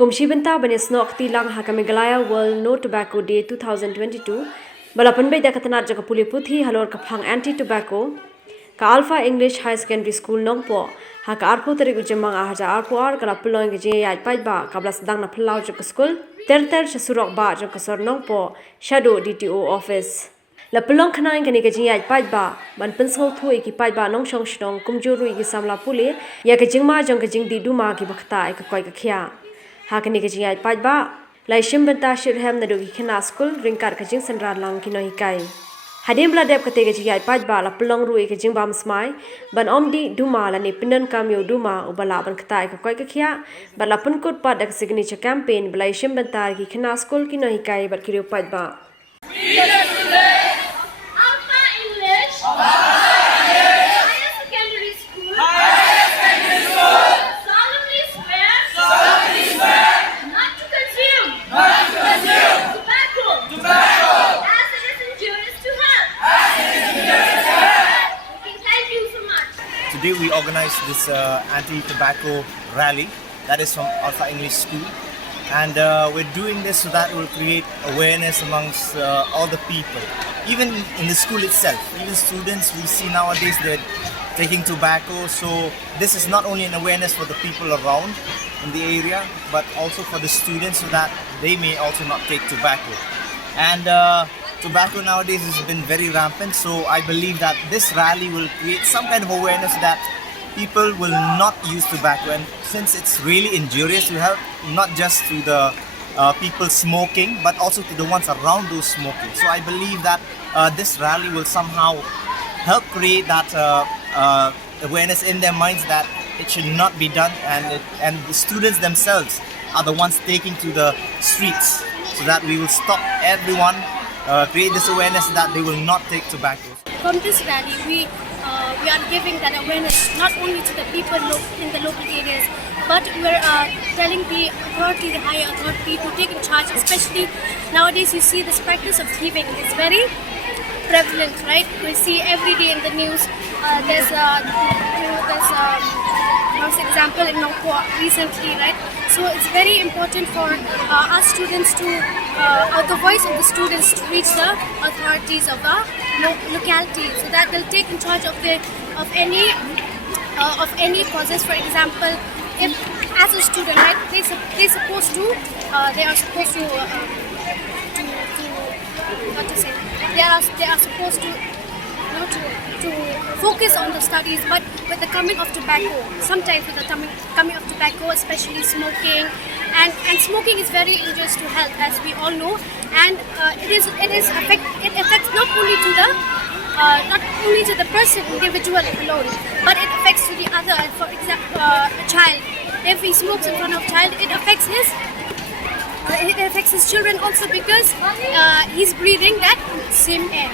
Kumshi benta banis no akti lang Hakamegalaya World No Tobacco Day 2022 balapan bay dakatana jaga puli puthi halor kaphang anti-tobacco ka Alpha English High Secondary School nongpo haka arpo tarik ujemang ahaja arpo ar kala Pynlong ke Jingia-Iaid Paidbah kabla sedang na pelau jaga school ter surok ba jaga sor nongpo shadow DTO office la Pynlong khanang kani ke Jingia-Iaid Paidbah ban pensol thu iki Paidbah nong shong shnong kumjuru iki samla puli ya ke jingma jong ke jingdi Duma ki bakta ek koi ka khia hakani ke Jingia-Iaid Paidbah lai shim benta shirhem na dogi khina school ringkar ka jing sendra lang kino hikai hadim bla dep kate ke Jingia-Iaid Paidbah la Pynlong ru ke jing bam smai ban omdi Duma la ni pinan kamyo Duma ubala ban kata ek koi ka khia ban la pun kut pa dak signature campaign bla shim benta ki khina school kino hikai bat kirio Paidbah Alpha English Higher Secondary School solemnly swear not to consume tobacco as it is injurious to health. Okay, thank you so much. Today we organized this anti-tobacco rally that is from Alpha English School, and we're doing this so that it will create awareness amongst all the people, even in the school itself. Even students, we see nowadays they're taking tobacco, so this is not only an awareness for the people around in the area but also for the students so that they may also not take tobacco. And tobacco nowadays has been very rampant, so I believe that this rally will create some kind of awareness that people will not use tobacco, and since it's really injurious to health, not just to the people smoking but also to the ones around those smoking. So I believe that this rally will somehow help create that awareness in their minds that it should not be done, and the students themselves are the ones taking to the streets so that we will stop everyone, create this awareness that they will not take tobacco. From this rally, we are giving that awareness not only to the people in the local areas, but we're telling the authority, the higher authority, to take in charge. Especially nowadays, you see this practice of thieving is very prevalent, right? We see every day in the news. There's example in Nongpo recently, right? So it's very important for us students to, the voice of the students to reach the authorities of the locality, so that they'll take in charge of any causes. For example, if as a student, right, they are supposed to to focus on the studies, but with the coming of tobacco, sometimes with the coming of tobacco, especially smoking, and smoking is very injurious to health, as we all know, and it affects not only to the person individual alone, but it affects to the other. For example, a child, if he smokes in front of child, it affects his children also, because he's breathing that same air.